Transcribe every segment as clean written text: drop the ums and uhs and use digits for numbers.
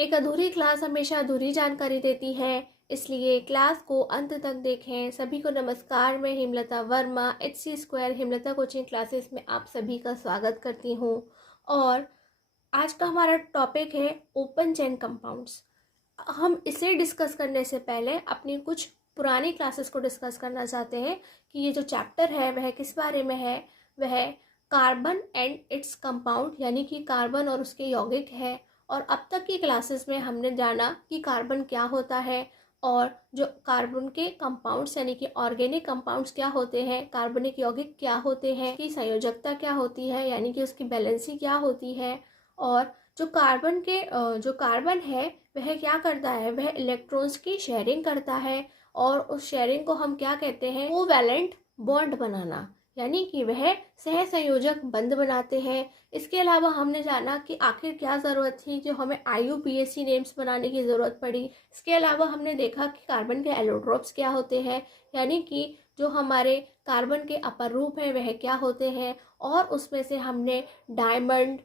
एक अधूरी क्लास हमेशा अधूरी जानकारी देती है, इसलिए क्लास को अंत तक देखें। सभी को नमस्कार, मैं Hemlata Verma HC² Hemlata coaching classes में आप सभी का स्वागत करती हूँ। और आज का हमारा टॉपिक है ओपन चेन कंपाउंड्स। हम इसे डिस्कस करने से पहले अपनी कुछ पुरानी क्लासेस को डिस्कस करना चाहते हैं कि ये जो चैप्टर है वह किस बारे में है। वह कार्बन एंड इट्स कंपाउंड यानी कि कार्बन और उसके यौगिक है। और अब तक की क्लासेस में हमने जाना कि कार्बन क्या होता है और जो कार्बन के कंपाउंड्स यानी कि ऑर्गेनिक कंपाउंड्स क्या होते हैं, कार्बनिक यौगिक क्या होते हैं, की संयोजकता क्या होती है यानी कि उसकी बैलेंसी क्या होती है। और जो कार्बन है वह क्या करता है, वह इलेक्ट्रॉन्स की शेयरिंग करता है और उस शेयरिंग को हम क्या कहते हैं, कोवैलेंट बॉन्ड बनाना, यानी कि वह सहसंयोजक बंध बनाते हैं। इसके अलावा हमने जाना कि आखिर क्या ज़रूरत थी जो हमें IUPAC नेम्स बनाने की ज़रूरत पड़ी। इसके अलावा हमने देखा कि कार्बन के एलोट्रोप्स क्या होते हैं, यानी कि जो हमारे कार्बन के अपर रूप हैं वह क्या होते हैं। और उसमें से हमने डायमंड,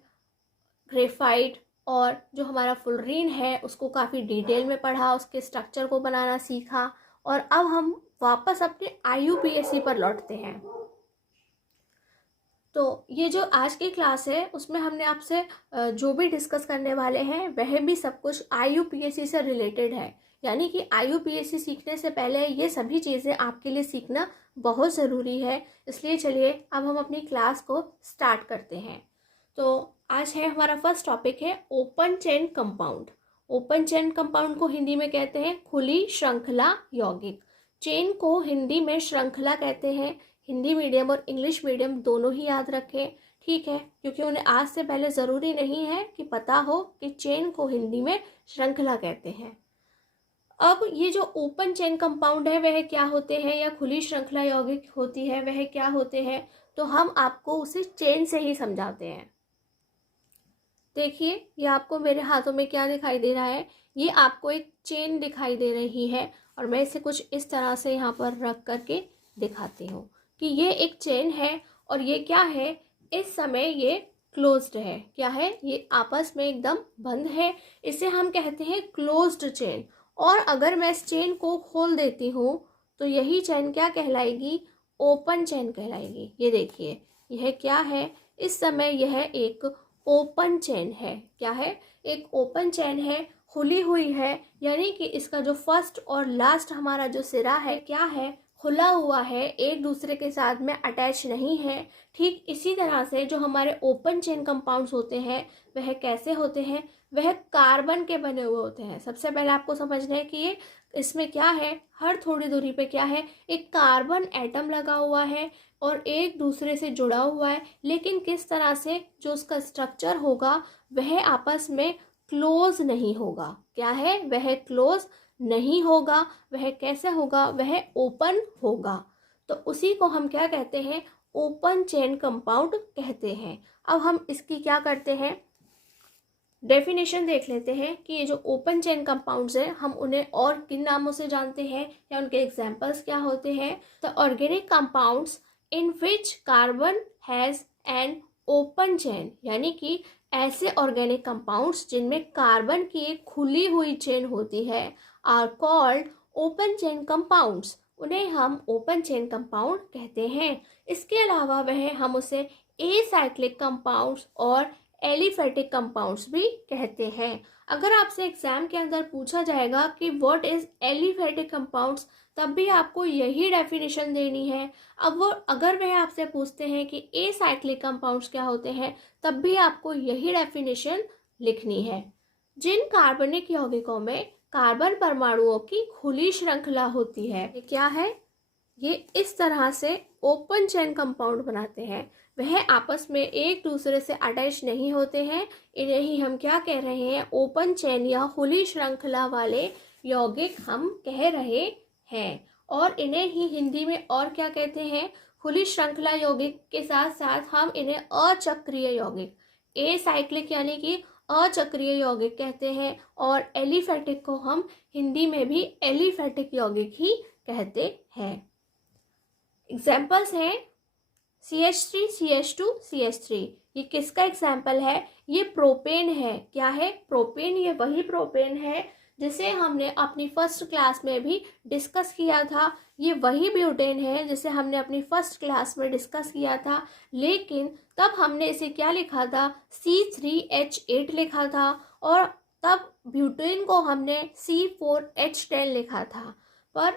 ग्रेफाइट और जो हमारा फुलरीन है उसको काफ़ी डिटेल में पढ़ा, उसके स्ट्रक्चर को बनाना सीखा। और अब हम वापस अपने IUPAC पर लौटते हैं। तो ये जो आज की क्लास है उसमें हमने आपसे जो भी डिस्कस करने वाले हैं वह भी सब कुछ IUPAC से रिलेटेड है, यानी कि IUPAC सीखने से पहले ये सभी चीज़ें आपके लिए सीखना बहुत ज़रूरी है। इसलिए चलिए अब हम अपनी क्लास को स्टार्ट करते हैं। तो आज है हमारा फर्स्ट टॉपिक है open chain compound. Open chain compound को हिंदी में कहते हैं खुली श्रृंखला यौगिक। चेन को हिंदी में श्रृंखला कहते हैं। हिंदी मीडियम और इंग्लिश मीडियम दोनों ही याद रखें, ठीक है, क्योंकि उन्हें आज से पहले ज़रूरी नहीं है कि पता हो कि चेन को हिंदी में श्रृंखला कहते हैं। अब ये जो ओपन चेन कंपाउंड है वह क्या होते हैं, या खुली श्रृंखला यौगिक होती है वह क्या होते हैं, तो हम आपको उसे चेन से ही समझाते हैं। देखिए ये आपको मेरे हाथों में क्या दिखाई दे रहा है, ये आपको एक चेन दिखाई दे रही है और मैं इसे कुछ इस तरह से यहाँ पर रख करके दिखाती हूँ कि ये एक चेन है और ये क्या है, इस समय ये क्लोज्ड है। क्या है, ये आपस में एकदम बंद है, इसे हम कहते हैं क्लोज्ड चेन। और अगर मैं इस चेन को खोल देती हूँ तो यही चेन क्या कहलाएगी, ओपन चेन कहलाएगी। ये देखिए यह क्या है, इस समय यह एक ओपन चेन है। क्या है, एक ओपन चेन है, खुली हुई है, यानी कि इसका जो फर्स्ट और लास्ट हमारा जो सिरा है क्या है, खुला हुआ है, एक दूसरे के साथ में अटैच नहीं है। ठीक इसी तरह से जो हमारे ओपन चेन कंपाउंड्स होते हैं वह कैसे होते हैं, वह कार्बन के बने हुए होते हैं। सबसे पहले आपको समझना है कि ये इसमें क्या है, हर थोड़ी दूरी पे क्या है, एक कार्बन एटम लगा हुआ है और एक दूसरे से जुड़ा हुआ है, लेकिन किस तरह से, जो उसका स्ट्रक्चर होगा वह आपस में क्लोज नहीं होगा। क्या है, वह क्लोज नहीं होगा। वह कैसे होगा, वह ओपन होगा। तो उसी को हम क्या कहते हैं, ओपन चेन कंपाउंड कहते हैं। अब हम इसकी क्या करते हैं, डेफिनेशन देख लेते हैं कि ये जो ओपन चेन कंपाउंड्स हैं हम उन्हें और किन नामों से जानते हैं या उनके एग्जांपल्स क्या होते हैं। The organic compounds in which carbon has an open chain, यानी कि ऐसे ऑर्गेनिक कंपाउंड्स जिनमें कार्बन की एक खुली हुई चेन होती है, are called open chain compounds. उन्हें हम ओपन चेन कंपाउंड कहते हैं। इसके अलावा वह हम उसे एसाइक्लिक कंपाउंड्स और एलिफेटिक कंपाउंड्स भी कहते हैं। अगर आपसे एग्जाम के अंदर पूछा जाएगा कि व्हाट इज एलिफेटिक कंपाउंड्स, तब भी आपको यही डेफिनेशन देनी है। अब वो अगर वह आपसे पूछते हैं कि एसाइक्लिक कंपाउंड्स क्या होते हैं, तब भी आपको यही डेफिनेशन लिखनी है। जिन कार्बनिक यौगिकों में कार्बन परमाणुओं की खुली श्रृंखला होती है, ये क्या है, ये इस तरह से ओपन चेन कंपाउंड बनाते हैं। वह आपस में एक दूसरे से अटैच नहीं होते हैं। इन्हें ही हम क्या कह रहे हैं, ओपन चेन या खुली श्रृंखला वाले यौगिक हम कह रहे हैं। और इन्हें ही हिंदी में और क्या कहते हैं, खुली श्रृंखला यौगिक के साथ साथ हम इन्हें अचक्रीय यौगिक, एसाइक्लिक यानी कि अचक्रीय यौगिक कहते हैं। और एलिफेटिक को हम हिंदी में भी एलिफेटिक यौगिक ही कहते हैं। एग्जाम्पल्स हैं CH3 CH2 CH3, ये किसका एग्जाम्पल है? ये प्रोपेन है। क्या है? प्रोपेन। ये वही प्रोपेन है जिसे हमने अपनी फर्स्ट क्लास में भी डिस्कस किया था। ये वही ब्यूटेन है जिसे हमने अपनी फर्स्ट क्लास में डिस्कस किया था, लेकिन तब हमने इसे क्या लिखा था? C3H8 लिखा था, और तब ब्यूटेन को हमने C4H10 लिखा था। पर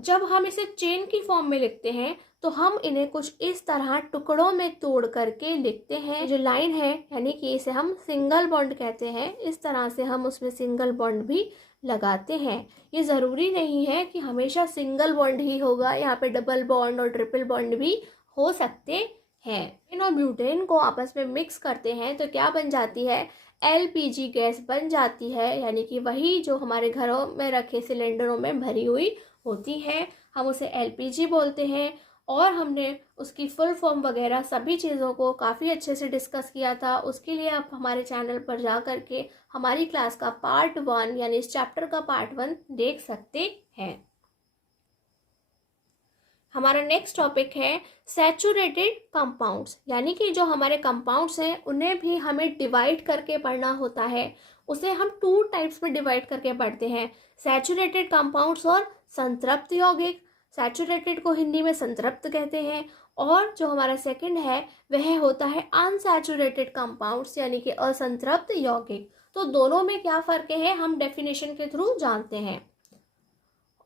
जब हम इसे चेन की फॉर्म में लिखते हैं तो हम इन्हें कुछ इस तरह टुकड़ों में तोड़ करके लिखते हैं। जो लाइन है यानी कि इसे हम सिंगल बॉन्ड कहते हैं, इस तरह से हम उसमें सिंगल बॉन्ड भी लगाते हैं। ये ज़रूरी नहीं है कि हमेशा सिंगल बॉन्ड ही होगा, यहाँ पे डबल बॉन्ड और ट्रिपल बॉन्ड भी हो सकते हैं। इन और ब्यूटेन को आपस में मिक्स करते हैं तो क्या बन जाती है? LPG गैस बन जाती है, यानी कि वही जो हमारे घरों में रखे सिलेंडरों में भरी हुई होती है, हम उसे LPG बोलते हैं। और हमने उसकी फुल फॉर्म वगैरह सभी चीज़ों को काफ़ी अच्छे से डिस्कस किया था। उसके लिए आप हमारे चैनल पर जा करके हमारी क्लास का पार्ट 1 यानी इस चैप्टर का पार्ट 1 देख सकते हैं। हमारा नेक्स्ट टॉपिक है सैचुरेटेड कंपाउंड्स, यानी कि जो हमारे कंपाउंड्स हैं उन्हें भी हमें डिवाइड करके पढ़ना होता है। उसे हम 2 टाइप्स में डिवाइड करके पढ़ते हैं, सैचुरेटेड कंपाउंड्स और संतृप्त यौगिक। सैचुरेटेड को हिंदी में संतृप्त कहते हैं, और जो हमारा सेकंड है वह होता है अनसैचुरेटेड कंपाउंड्स यानी कि असंतृप्त यौगिक। तो दोनों में क्या फ़र्क है हम डेफिनेशन के थ्रू जानते हैं।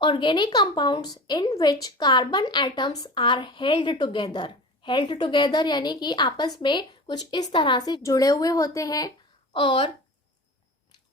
Organic compounds in which carbon atoms are held together. Held together यानी कि आपस में कुछ इस तरह से जुड़े हुए होते हैं, और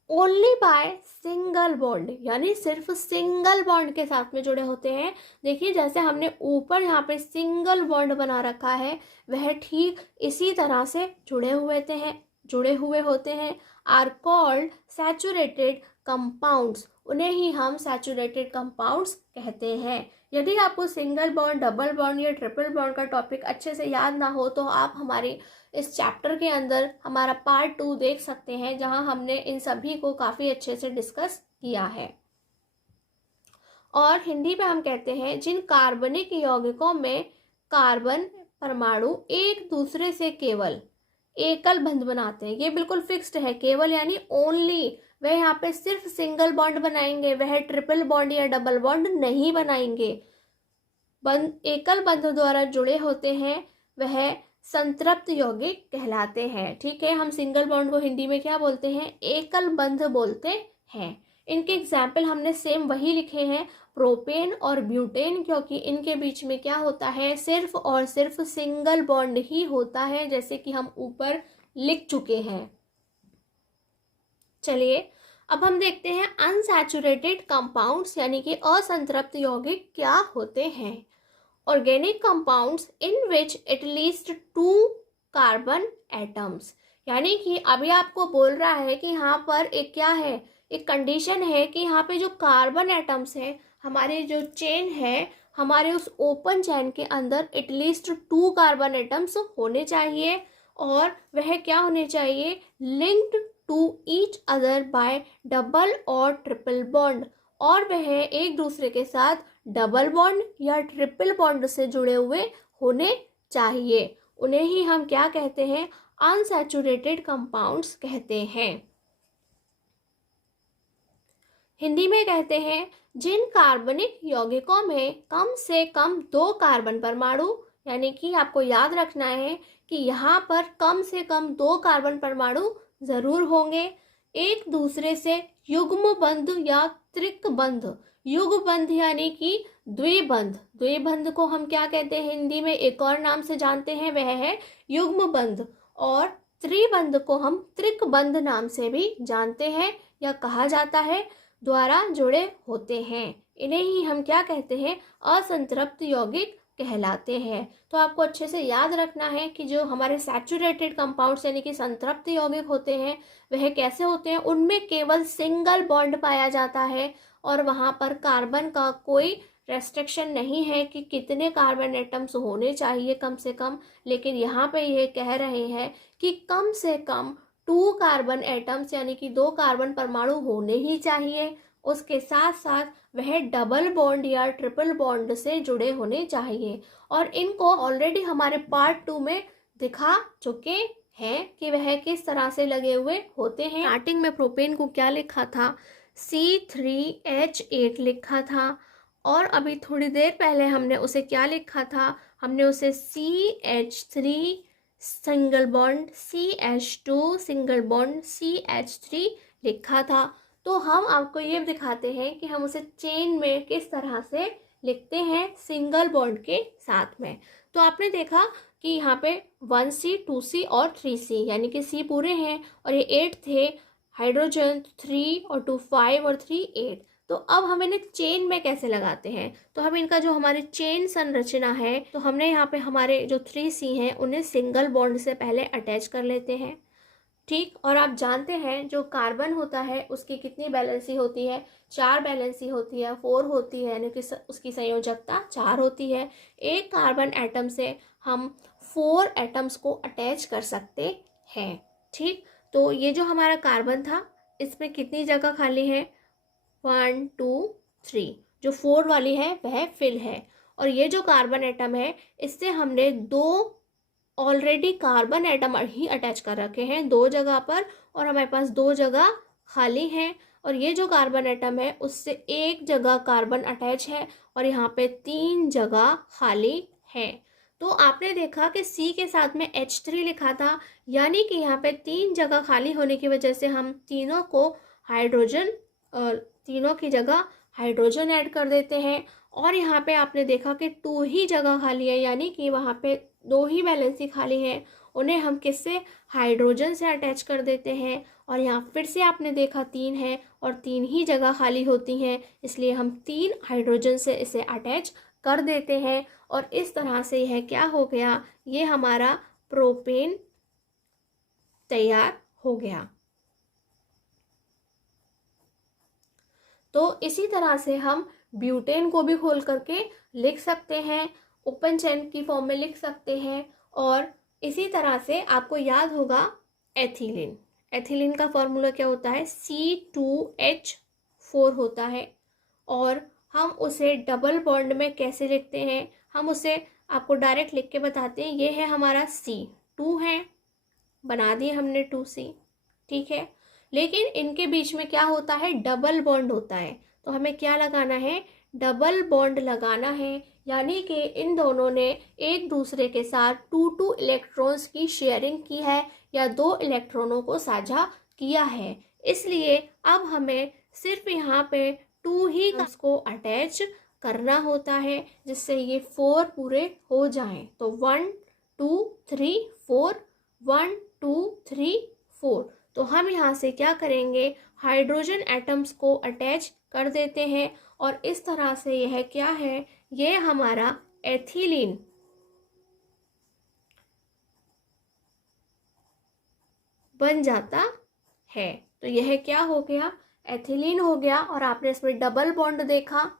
ओनली बाय सिंगल बॉन्ड यानी सिर्फ सिंगल बॉन्ड के साथ में जुड़े होते हैं। देखिए जैसे हमने ऊपर यहाँ पे सिंगल बॉन्ड बना रखा है, वह ठीक इसी तरह से जुड़े हुए होते हैं आर कॉल्ड सैचुरेटेड कंपाउंड्स। उन्हें ही हम सैचुरेटेड कंपाउंड्स कहते हैं। यदि आपको सिंगल बॉन्ड, डबल बॉन्ड या ट्रिपल बॉन्ड का टॉपिक अच्छे से याद ना हो तो आप हमारे इस चैप्टर के अंदर हमारा पार्ट 2 देख सकते हैं, जहां हमने इन सभी को काफ़ी अच्छे से डिस्कस किया है। और हिंदी में हम कहते हैं जिन कार्बनिक यौगिकों में कार्बन परमाणु एक दूसरे से केवल एकल बंध बनाते हैं। ये बिल्कुल फिक्स्ड है, केवल यानी ओनली। वह यहाँ पे सिर्फ सिंगल बॉन्ड बनाएंगे, वह ट्रिपल बॉन्ड या डबल बॉन्ड नहीं बनाएंगे। एकल बंध द्वारा जुड़े होते हैं, वह संतृप्त यौगिक कहलाते हैं। ठीक है, हम सिंगल बॉन्ड को हिंदी में क्या बोलते हैं? एकल बंध बोलते हैं। इनके एग्जाम्पल हमने सेम वही लिखे हैं, प्रोपेन और ब्यूटेन, क्योंकि इनके बीच में क्या होता है? सिर्फ और सिर्फ सिंगल बॉन्ड ही होता है, जैसे कि हम ऊपर लिख चुके हैं। चलिए अब हम देखते हैं अनसैचुरेटेड कंपाउंड्स यानी कि असंतृप्त यौगिक क्या होते हैं। Organic compounds in which at least 2 carbon atoms, यानी कि अभी आपको बोल रहा है कि यहाँ पर एक क्या है, एक कंडीशन है कि यहाँ पे जो कार्बन एटम्स हैं, हमारे जो चेन है, हमारे उस ओपन चेन के अंदर एटलीस्ट 2 कार्बन एटम्स होने चाहिए, और वह क्या होने चाहिए? Linked to each other by double और ट्रिपल बॉन्ड, और वह एक दूसरे के साथ डबल बॉन्ड या ट्रिपल बॉन्ड से जुड़े हुए होने चाहिए। उन्हें ही हम क्या कहते हैं? अनसैचुरेटेड कंपाउंड्स कहते हैं। हिंदी में कहते हैं जिन कार्बनिक यौगिकों में कम से कम 2 कार्बन परमाणु, यानी कि आपको याद रखना है कि यहाँ पर कम से कम 2 कार्बन परमाणु जरूर होंगे, एक दूसरे से युग्म बंध या त्रिक बंध। युग्म बंध यानी कि द्विबंध। द्विबंध को हम क्या कहते हैं? हिंदी में एक और नाम से जानते हैं, वह है युग्म बंध। और त्रिबंध को हम त्रिक बंध नाम से भी जानते हैं या कहा जाता है, द्वारा जुड़े होते हैं। इन्हें ही हम क्या कहते हैं? असंतृप्त यौगिक कहलाते हैं। तो आपको अच्छे से याद रखना है कि जो हमारे सैचुरेटेड कंपाउंड्स यानी कि संतृप्त यौगिक होते हैं, वह कैसे होते हैं? उनमें केवल सिंगल बॉन्ड पाया जाता है, और वहाँ पर कार्बन का कोई रेस्ट्रिक्शन नहीं है कि कितने कार्बन एटम्स होने चाहिए कम से कम, लेकिन यहाँ पे ये कह रहे हैं कि कम से कम 2 कार्बन एटम्स यानी कि 2 कार्बन परमाणु होने ही चाहिए, उसके साथ साथ वह डबल बॉन्ड या ट्रिपल बॉन्ड से जुड़े होने चाहिए। और इनको ऑलरेडी हमारे पार्ट 2 में दिखा चुके हैं कि वह किस तरह से लगे हुए होते हैं। स्टार्टिंग में प्रोपेन को क्या लिखा था, C3H8 लिखा था, और अभी थोड़ी देर पहले हमने उसे क्या लिखा था, हमने उसे CH3 single bond CH2 single bond CH3 लिखा था। तो हम आपको ये दिखाते हैं कि हम उसे चेन में किस तरह से लिखते हैं सिंगल बॉन्ड के साथ में। तो आपने देखा कि यहाँ पे 1C 2C और 3C यानी कि C पूरे हैं और ये 8 थे, हाइड्रोजन 3 और 2 5 और 3 8। तो अब हम इन्हें चेन में कैसे लगाते हैं, तो हम इनका जो हमारी चेन संरचना है, तो हमने यहाँ पे हमारे जो 3C हैं उन्हें सिंगल बॉन्ड से पहले अटैच कर लेते हैं। ठीक, और आप जानते हैं जो कार्बन होता है उसकी कितनी बैलेंसी होती है, 4 बैलेंसी होती है, 4 होती है, यानी कि उसकी संयोजकता 4 होती है। एक कार्बन एटम से हम 4 एटम्स को अटैच कर सकते हैं। ठीक, तो ये जो हमारा कार्बन था इसमें कितनी जगह खाली है, 1 2 3, जो 4 वाली है वह फिल है। और ये जो कार्बन एटम है इससे हमने 2 ऑलरेडी कार्बन एटम ही अटैच कर रखे हैं 2 जगह पर, और हमारे पास 2 जगह खाली हैं। और ये जो कार्बन एटम है उससे एक जगह कार्बन अटैच है और यहाँ पे 3 जगह खाली है। तो आपने देखा कि C के साथ में H3 लिखा था, यानी कि यहाँ पे 3 जगह खाली होने की वजह से हम तीनों को हाइड्रोजन, तीनों की जगह हाइड्रोजन ऐड कर देते हैं। और यहाँ पे आपने देखा कि 2 ही जगह खाली है, यानी कि वहाँ पे 2 ही वैलेंसी खाली है, उन्हें हम किससे, हाइड्रोजन से अटैच कर देते हैं। और यहाँ फिर से आपने देखा 3 है और 3 ही जगह खाली होती हैं, इसलिए हम 3 हाइड्रोजन से इसे अटैच कर देते हैं। और इस तरह से यह क्या हो गया, ये हमारा प्रोपेन तैयार हो गया। तो इसी तरह से हम ब्यूटेन को भी खोल करके लिख सकते हैं, ओपन चेन की फॉर्म में लिख सकते हैं। और इसी तरह से आपको याद होगा एथिलीन, एथिलीन का फॉर्मूला क्या होता है, C2H4 होता है। और हम उसे डबल बॉन्ड में कैसे लिखते हैं, हम उसे आपको डायरेक्ट लिख के बताते हैं। ये है हमारा C2 है, बना दिए हमने 2C, ठीक है। लेकिन इनके बीच में क्या होता है, डबल बॉन्ड होता है, तो हमें क्या लगाना है, डबल बॉन्ड लगाना है। यानी कि इन दोनों ने एक दूसरे के साथ 2 इलेक्ट्रॉन्स की शेयरिंग की है या 2 इलेक्ट्रॉनों को साझा किया है। इसलिए अब हमें सिर्फ यहाँ पे 2 ही को अटैच करना होता है जिससे ये 4 पूरे हो जाएं। तो 1 2 3 4, 1 2 3 4। तो हम यहाँ से क्या करेंगे, हाइड्रोजन एटम्स को अटैच कर देते हैं और इस तरह से यह क्या है, ये हमारा एथिलीन बन जाता है। तो यह क्या हो गया, एथिलीन हो गया। और आपने इसमें डबल बॉन्ड देखा।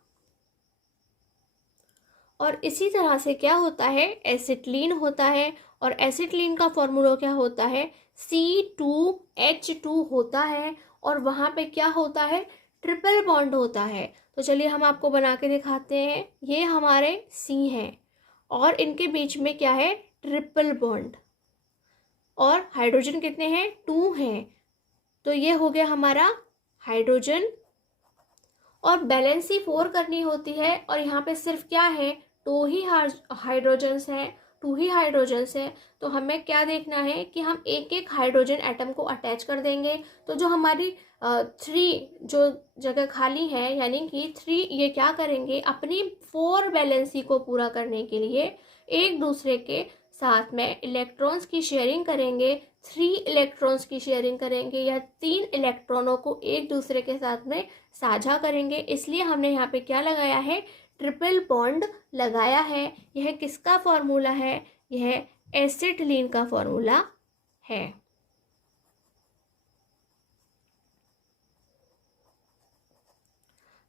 और इसी तरह से क्या होता है, एसिटिलीन होता है। और एसिटिलीन का फॉर्मूला क्या होता है, C2H2 होता है। और वहाँ पे क्या होता है, ट्रिपल बॉन्ड होता है। तो चलिए हम आपको बना के दिखाते हैं। ये हमारे C हैं और इनके बीच में क्या है, ट्रिपल बॉन्ड। और हाइड्रोजन कितने हैं, 2 हैं। तो ये हो गया हमारा हाइड्रोजन। और बैलेंसी 4 करनी होती है और यहाँ पे सिर्फ क्या है, 2 ही हाइड्रोजन्स हैं, 2 ही हाइड्रोजन्स हैं। तो हमें क्या देखना है कि हम एक एक हाइड्रोजन एटम को अटैच कर देंगे। तो जो हमारी 3 जो जगह खाली है, यानी कि 3 ये क्या करेंगे, अपनी 4 बैलेंसी को पूरा करने के लिए एक दूसरे के साथ में इलेक्ट्रॉन्स की शेयरिंग करेंगे। 3 इलेक्ट्रॉन्स की शेयरिंग करेंगे या 3 इलेक्ट्रॉनों को एक दूसरे के साथ में साझा करेंगे। इसलिए हमने यहाँ पे क्या लगाया है, ट्रिपल बॉन्ड लगाया है। यह किसका फॉर्मूला है, यह एसिटिलीन का फॉर्मूला है।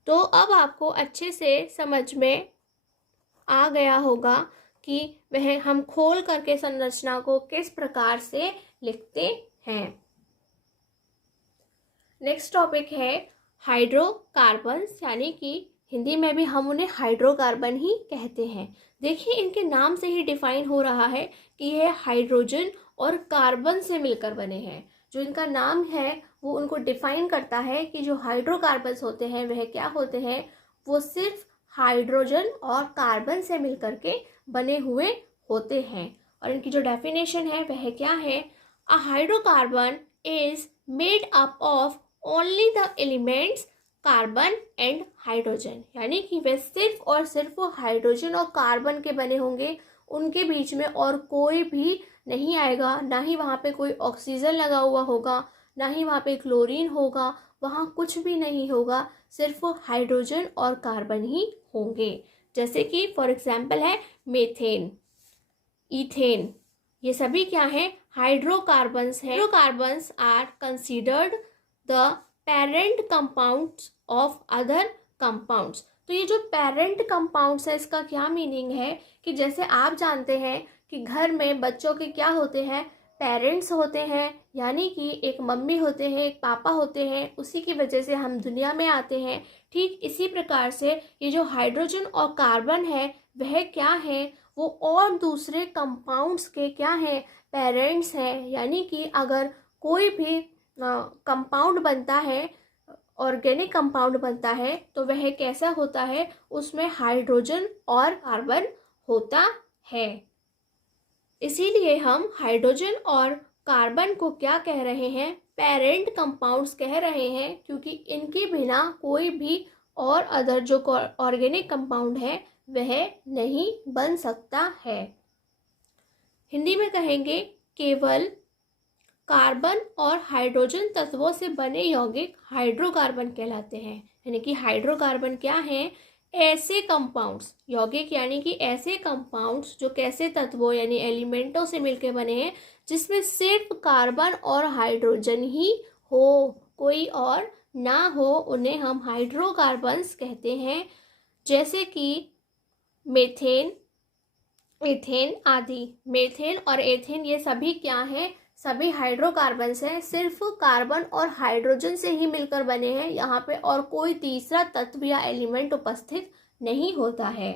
तो अब आपको अच्छे से समझ में आ गया होगा कि वह हम खोल करके संरचना को किस प्रकार से लिखते हैं। नेक्स्ट टॉपिक है हाइड्रोकार्बन्स यानी कि हिंदी में भी हम उन्हें हाइड्रोकार्बन ही कहते हैं। देखिए इनके नाम से ही डिफाइन हो रहा है कि यह हाइड्रोजन और कार्बन से मिलकर बने हैं। जो इनका नाम है वो उनको डिफाइन करता है कि जो हाइड्रोकार्बन्स होते हैं वह क्या होते हैं, वो सिर्फ हाइड्रोजन और कार्बन से मिलकर के बने हुए होते हैं। और इनकी जो डेफिनेशन है वह क्या है, a hydrocarbon is made up of only the elements carbon and hydrogen, यानी कि वे सिर्फ और सिर्फ हाइड्रोजन और कार्बन के बने होंगे, उनके बीच में और कोई भी नहीं आएगा, ना ही वहाँ पे कोई ऑक्सीजन लगा हुआ होगा, ना ही वहाँ पे क्लोरीन होगा, वहाँ कुछ भी नहीं होगा, सिर्फ हाइड्रोजन और कार्बन ही होंगे। जैसे कि फॉर एग्जाम्पल है मेथेन, इथेन, ये सभी क्या है, हाइड्रोकार्बन्स हैं। Hydrocarbons are considered the parent compounds of other compounds. तो ये जो पेरेंट कंपाउंड्स है इसका क्या मीनिंग है कि जैसे आप जानते हैं कि घर में बच्चों के क्या होते हैं, पेरेंट्स होते हैं, यानी कि एक मम्मी होते हैं, एक पापा होते हैं, उसी की वजह से हम दुनिया में आते हैं। ठीक इसी प्रकार से ये जो हाइड्रोजन और कार्बन है वह क्या है, वो और दूसरे कंपाउंड्स के क्या है, पेरेंट्स हैं। यानी कि अगर कोई भी कंपाउंड बनता है, ऑर्गेनिक कंपाउंड बनता है, तो वह कैसा होता है, उसमें हाइड्रोजन और कार्बन होता है। इसीलिए हम हाइड्रोजन और कार्बन को क्या कह रहे हैं, पेरेंट कंपाउंड्स कह रहे हैं, क्योंकि इनके बिना कोई भी और अदर जो ऑर्गेनिक कंपाउंड है वह नहीं बन सकता है। हिंदी में कहेंगे केवल कार्बन और हाइड्रोजन तत्वों से बने यौगिक हाइड्रोकार्बन कहलाते हैं। यानी कि हाइड्रोकार्बन क्या है, ऐसे कंपाउंड्स, यौगिक यानी कि ऐसे कंपाउंड्स जो कैसे तत्वों यानी एलिमेंटों से मिलकर बने हैं, जिसमें सिर्फ कार्बन और हाइड्रोजन ही हो, कोई और ना हो, उन्हें हम हाइड्रोकार्बन्स कहते हैं। जैसे कि मेथेन, एथेन आदि। मेथेन और एथेन ये सभी क्या हैं, सभी हाइड्रोकार्बन्स हैं, सिर्फ कार्बन और हाइड्रोजन से ही मिलकर बने हैं, यहाँ पे और कोई तीसरा तत्व या एलिमेंट उपस्थित नहीं होता है।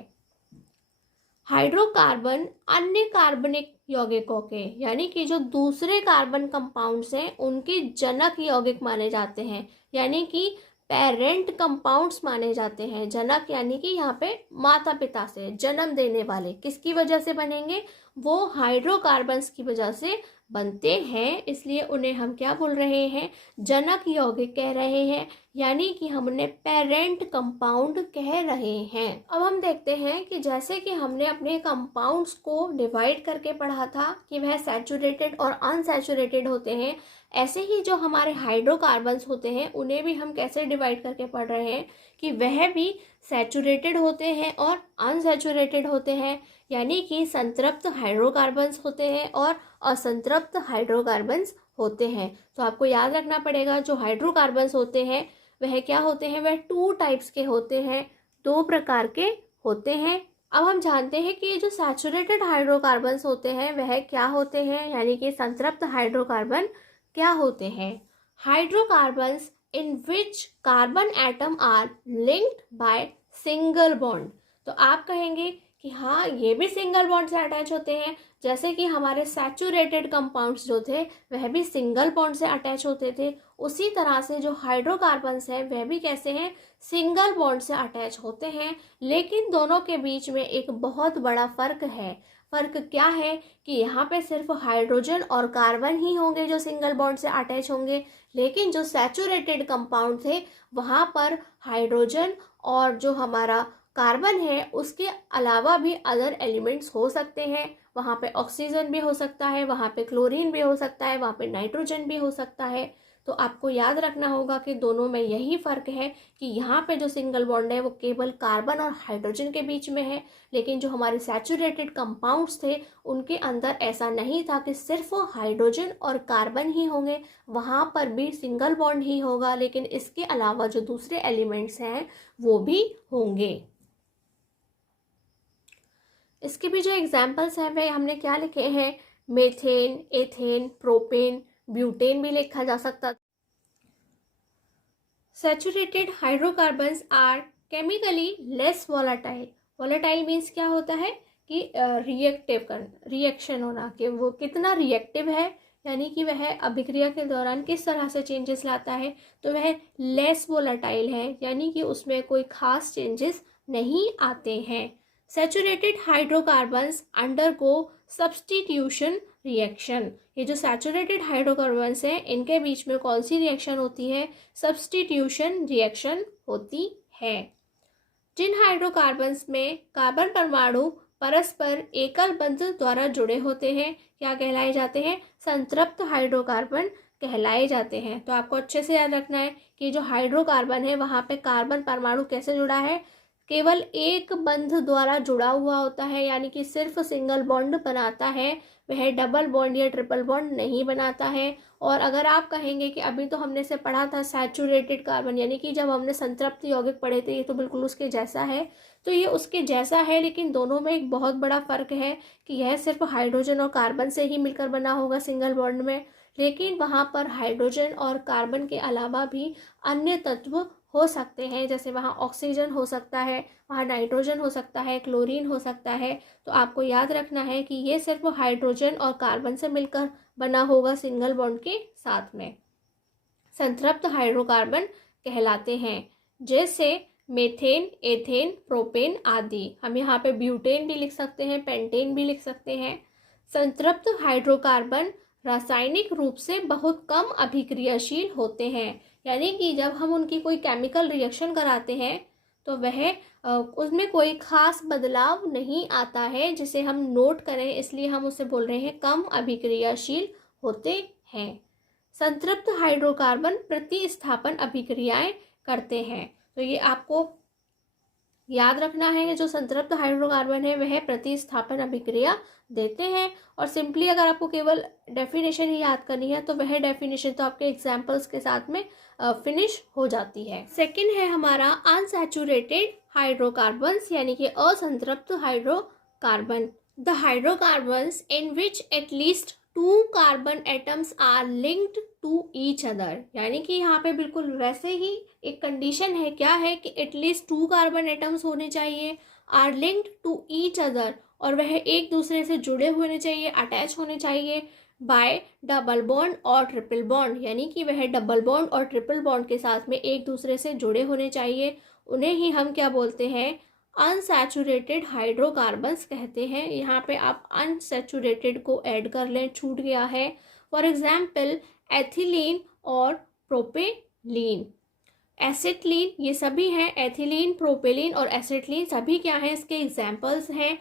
हाइड्रोकार्बन अन्य कार्बनिक यौगिकों के, यानी कि जो दूसरे कार्बन कंपाउंड्स हैं उनके जनक यौगिक माने जाते हैं, यानी कि पेरेंट कंपाउंड्स माने जाते हैं। जनक यानी कि यहाँ पे माता पिता से जन्म देने वाले, किसकी वजह से बनेंगे, वो हाइड्रोकार्बन्स की वजह से बनते हैं, इसलिए उन्हें हम क्या बोल रहे हैं, जनक यौगिक कह रहे हैं, यानी कि हम उन्हें पेरेंट कंपाउंड कह रहे हैं। अब हम देखते हैं कि जैसे कि हमने अपने कंपाउंड्स को डिवाइड करके पढ़ा था कि वह सैचुरेटेड और अनसैचुरेटेड होते हैं, ऐसे ही जो हमारे हाइड्रोकार्बन्स होते हैं उन्हें भी हम कैसे डिवाइड करके पढ़ रहे हैं कि वह भी सैचुरेटेड होते हैं और अनसैचुरेटेड होते हैं, यानी कि संतृप्त हाइड्रोकार्बन्स होते हैं और असंतृप्त हाइड्रोकार्बन्स होते हैं। तो आपको याद रखना पड़ेगा, जो हाइड्रोकार्बन्स होते हैं वह क्या होते हैं, वह 2 टाइप्स के होते हैं, 2 प्रकार के होते हैं। अब हम जानते हैं कि ये जो सैचुरेटेड हाइड्रोकार्बन्स होते हैं वह क्या होते हैं, यानी कि संतृप्त हाइड्रोकार्बन क्या होते हैं। Hydrocarbons in which carbon atom are linked by single bond. तो आप कहेंगे कि हाँ ये भी सिंगल बॉन्ड से अटैच होते हैं, जैसे कि हमारे सैचुरेटेड कंपाउंड्स जो थे वह भी सिंगल बॉन्ड से अटैच होते थे, उसी तरह से जो हाइड्रोकार्बन्स हैं वह भी कैसे हैं, सिंगल बॉन्ड से अटैच होते हैं। लेकिन दोनों के बीच में एक बहुत बड़ा फर्क है। फर्क क्या है कि यहाँ पे सिर्फ हाइड्रोजन और कार्बन ही होंगे जो सिंगल बॉन्ड से अटैच होंगे, लेकिन जो सैचुरेटेड कंपाउंड थे वहाँ पर हाइड्रोजन और जो हमारा कार्बन है उसके अलावा भी अदर एलिमेंट्स हो सकते हैं। वहाँ पे ऑक्सीजन भी हो सकता है, वहाँ पे क्लोरीन भी हो सकता है, वहाँ पे नाइट्रोजन भी हो सकता है। तो आपको याद रखना होगा कि दोनों में यही फ़र्क है कि यहाँ पे जो सिंगल बॉन्ड है वो केवल कार्बन और हाइड्रोजन के बीच में है, लेकिन जो हमारे सैचुरेटेड कंपाउंड्स थे उनके अंदर ऐसा नहीं था कि सिर्फ हाइड्रोजन और कार्बन ही होंगे, वहाँ पर भी सिंगल बॉन्ड ही होगा, लेकिन इसके अलावा जो दूसरे एलिमेंट्स हैं वो भी होंगे। इसके भी जो एग्जाम्पल्स हैं वे हमने क्या लिखे हैं, मेथेन, एथेन, प्रोपेन, ब्यूटेन भी लिखा जा सकता। Saturated hydrocarbons are chemically less volatile. Volatile means क्या होता है कि रिएक्शन होना, कि वो कितना रिएक्टिव है, यानी कि वह अभिक्रिया के दौरान किस तरह से चेंजेस लाता है। तो वह लेस वॉलेटाइल है, यानी कि उसमें कोई खास चेंजेस नहीं आते हैं। Saturated hydrocarbons undergo substitution reaction. ये जो सैचुरेटेड हाइड्रोकार्बन्स हैं इनके बीच में कौन सी रिएक्शन होती है? सब्स्टिट्यूशन रिएक्शन होती है। जिन हाइड्रोकार्बन्स में कार्बन परमाणु परस्पर एकल बंध द्वारा जुड़े होते हैं क्या कहलाए जाते हैं? संतृप्त हाइड्रोकार्बन कहलाए जाते हैं। तो आपको अच्छे से याद रखना है कि जो हाइड्रोकार्बन है वहाँ पे कार्बन परमाणु कैसे जुड़ा है? केवल एक बंध द्वारा जुड़ा हुआ होता है, यानी कि सिर्फ सिंगल बॉन्ड बनाता है, वह डबल बॉन्ड या ट्रिपल बॉन्ड नहीं बनाता है। और अगर आप कहेंगे कि अभी तो हमने से पढ़ा था सैचुरेटेड कार्बन, यानी कि जब हमने संतृप्त यौगिक पढ़े थे ये तो बिल्कुल उसके जैसा है, तो ये उसके जैसा है, लेकिन दोनों में एक बहुत बड़ा फर्क है कि यह सिर्फ हाइड्रोजन और कार्बन से ही मिलकर बना होगा सिंगल बॉन्ड में, लेकिन वहाँ पर हाइड्रोजन और कार्बन के अलावा भी अन्य तत्व हो सकते हैं, जैसे वहाँ ऑक्सीजन हो सकता है, वहाँ नाइट्रोजन हो सकता है, क्लोरीन हो सकता है। तो आपको याद रखना है कि ये सिर्फ हाइड्रोजन और कार्बन से मिलकर बना होगा सिंगल बॉन्ड के साथ में। संतृप्त हाइड्रोकार्बन कहलाते हैं, जैसे मेथेन, एथेन, प्रोपेन आदि। हम यहाँ पे ब्यूटेन भी लिख सकते हैं, पेंटेन भी लिख सकते हैं। संतृप्त हाइड्रोकार्बन रासायनिक रूप से बहुत कम अभिक्रियाशील होते हैं, यानी कि जब हम उनकी कोई केमिकल रिएक्शन कराते हैं तो वह उसमें कोई खास बदलाव नहीं आता है जिसे हम नोट करें, इसलिए हम उसे बोल रहे हैं कम अभिक्रियाशील होते हैं। संतृप्त हाइड्रोकार्बन प्रतिस्थापन अभिक्रियाएं करते हैं। तो ये आपको याद रखना है, जो संतृप्त हाइड्रोकार्बन है वह प्रतिस्थापन अभिक्रिया देते हैं। और सिंपली अगर आपको केवल डेफिनेशन ही याद करनी है तो वह डेफिनेशन तो आपके एग्जाम्पल्स के साथ में फिनिश हो जाती है। सेकंड है हमारा अनसैचुरेटेड हाइड्रोकार्बन्स, यानी कि असंतृप्त hydrocarbon. The hydrocarbons in which at least 2 carbon atoms are linked to each other, यानी कि यहाँ पे बिल्कुल वैसे ही एक कंडीशन है, क्या है कि एटलीस्ट 2 कार्बन एटम्स होने चाहिए, are linked to each other, और वह एक दूसरे से जुड़े होने चाहिए, अटैच होने चाहिए बाय डबल बॉन्ड और ट्रिपल बॉन्ड, यानी कि वह डबल बॉन्ड और ट्रिपल बॉन्ड के साथ में एक दूसरे से जुड़े होने चाहिए। उन्हें ही हम क्या बोलते हैं? अनसैचुरेटेड हाइड्रोकार्बन्स कहते हैं। यहाँ पे आप अनसैचुरेटेड को ऐड कर लें, छूट गया है। फॉर एग्जाम्पल एथिलीन और प्रोपेलीन, एसिटिलीन, ये सभी हैं। एथिलीन, प्रोपेलीन और एसिटिलीन सभी क्या हैं? इसके एग्जाम्पल्स हैं।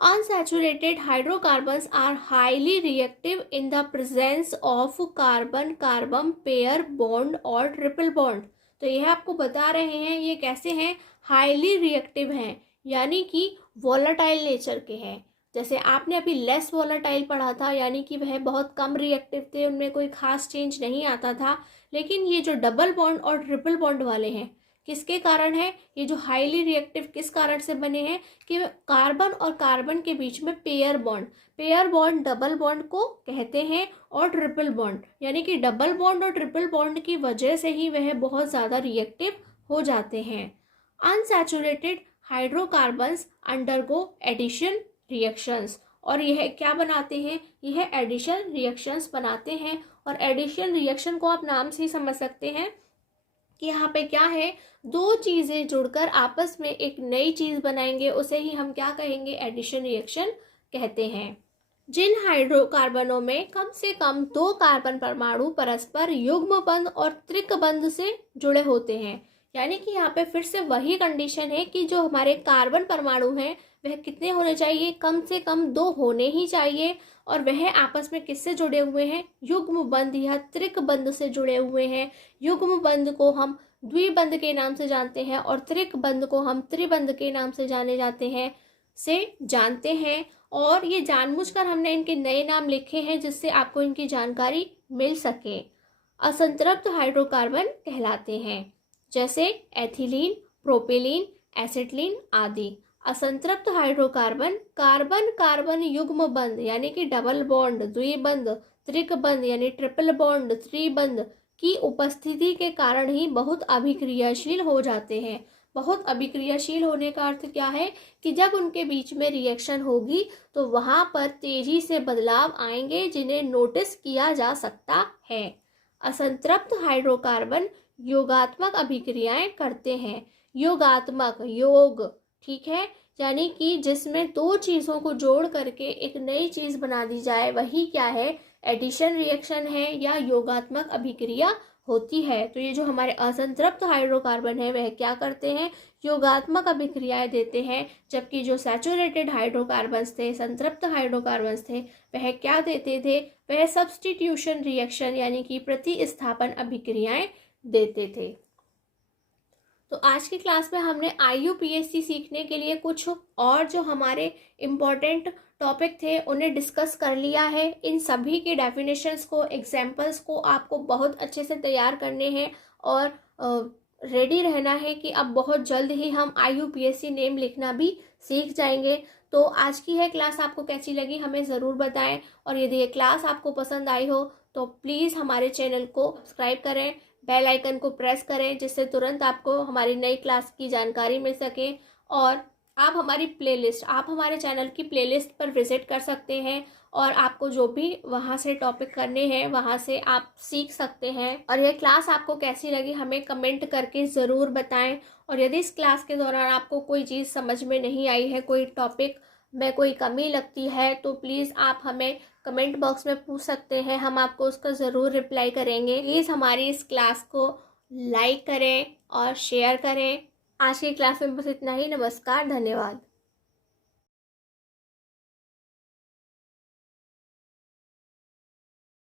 Unsaturated hydrocarbons are highly reactive in the presence of carbon carbon pair bond और ट्रिपल बॉन्ड। तो यह आपको बता रहे हैं ये कैसे हैं? हाईली रिएक्टिव हैं, यानी कि वॉलेटाइल नेचर के हैं। जैसे आपने अभी लेस वॉलेटाइल पढ़ा था, यानी कि वह बहुत कम रिएक्टिव थे, उनमें कोई खास चेंज नहीं आता था। लेकिन ये जो डबल बॉन्ड और ट्रिपल बॉन्ड वाले हैं, किसके कारण है? ये जो हाईली रिएक्टिव किस कारण से बने हैं? कि कार्बन और कार्बन के बीच में पेयर बॉन्ड डबल बॉन्ड को कहते हैं, और ट्रिपल बॉन्ड, यानी कि डबल बॉन्ड और ट्रिपल बॉन्ड की वजह से ही वह बहुत ज़्यादा रिएक्टिव हो जाते हैं। Unsaturated hydrocarbons undergo addition reactions, और यह क्या बनाते हैं? यह एडिशन रिएक्शंस बनाते हैं। और एडिशन रिएक्शन को आप नाम से ही समझ सकते हैं कि यहाँ पे क्या है? 2 चीज़ें जुड़कर आपस में एक नई चीज़ बनाएंगे, उसे ही हम क्या कहेंगे? एडिशन रिएक्शन कहते हैं। जिन हाइड्रोकार्बनों में कम से कम 2 कार्बन परमाणु परस्पर युग्म बंध और त्रिक बंध से जुड़े होते हैं, यानी कि यहाँ पे फिर से वही कंडीशन है कि जो हमारे कार्बन परमाणु हैं वह कितने होने चाहिए? कम से कम 2 होने ही चाहिए, और वह आपस में किससे जुड़े हुए हैं? युग्म बंध या त्रिक बंध से जुड़े हुए हैं। युग्म बंध को हम द्विबंध के नाम से जानते हैं और त्रिक बंध को हम त्रिबंध के नाम से जानते हैं। और ये जानबूझकर हमने इनके नए नाम लिखे हैं जिससे आपको इनकी जानकारी मिल सके। असंतृप्त हाइड्रोकार्बन कहलाते हैं, जैसे एथिलीन, प्रोपेलीन, एसिटिलीन आदि। असंतृप्त हाइड्रोकार्बन कार्बन कार्बन युग्म बंध, यानी कि डबल बॉन्ड, द्विबंध, त्रिक बंध यानी ट्रिपल बॉन्ड, त्रिबंध की उपस्थिति के कारण ही बहुत अभिक्रियाशील हो जाते हैं। बहुत अभिक्रियाशील होने का अर्थ क्या है कि जब उनके बीच में रिएक्शन होगी तो वहाँ पर तेजी से बदलाव आएंगे जिन्हें नोटिस किया जा सकता है। असंतृप्त हाइड्रोकार्बन योगात्मक अभिक्रियाएं करते हैं। योगात्मक, योग, ठीक है, यानी कि जिसमें दो चीज़ों को जोड़ करके एक नई चीज़ बना दी जाए, वही क्या है, एडिशन रिएक्शन है या योगात्मक अभिक्रिया होती है। तो ये जो हमारे असंतृप्त हाइड्रोकार्बन है वह क्या करते हैं, योगात्मक अभिक्रियाएं देते हैं, जबकि जो सैचुरेटेड हाइड्रोकार्बन्स थे, संतृप्त हाइड्रोकार्बन्स थे, वह क्या देते थे, वह सब्स्टिट्यूशन रिएक्शन यानी कि प्रतिस्थापन अभिक्रियाएं देते थे। तो आज की क्लास में हमने IUPAC सीखने के लिए कुछ और जो हमारे इम्पोर्टेंट टॉपिक थे उन्हें डिस्कस कर लिया है। इन सभी के डेफिनेशंस को, एग्जाम्पल्स को आपको बहुत अच्छे से तैयार करने हैं और रेडी रहना है कि अब बहुत जल्द ही हम IUPAC नेम लिखना भी सीख जाएंगे। तो आज की है क्लास आपको कैसी लगी हमें ज़रूर बताएं, और यदि ये क्लास आपको पसंद आई हो तो प्लीज़ हमारे चैनल को सब्सक्राइब करें, बेल आइकन को प्रेस करें, जिससे तुरंत आपको हमारी नई क्लास की जानकारी मिल सके। और आप हमारे चैनल की प्लेलिस्ट पर विजिट कर सकते हैं और आपको जो भी वहाँ से टॉपिक करने हैं वहाँ से आप सीख सकते हैं। और यह क्लास आपको कैसी लगी हमें कमेंट करके ज़रूर बताएं। और यदि इस क्लास के दौरान आपको कोई चीज़ समझ में नहीं आई है, कोई टॉपिक में कोई कमी लगती है, तो प्लीज़ आप हमें कमेंट बॉक्स में पूछ सकते हैं, हम आपको उसका ज़रूर रिप्लाई करेंगे। प्लीज़ हमारी इस क्लास को लाइक करें और शेयर करें। आज की क्लास में बस इतना ही। नमस्कार, धन्यवाद।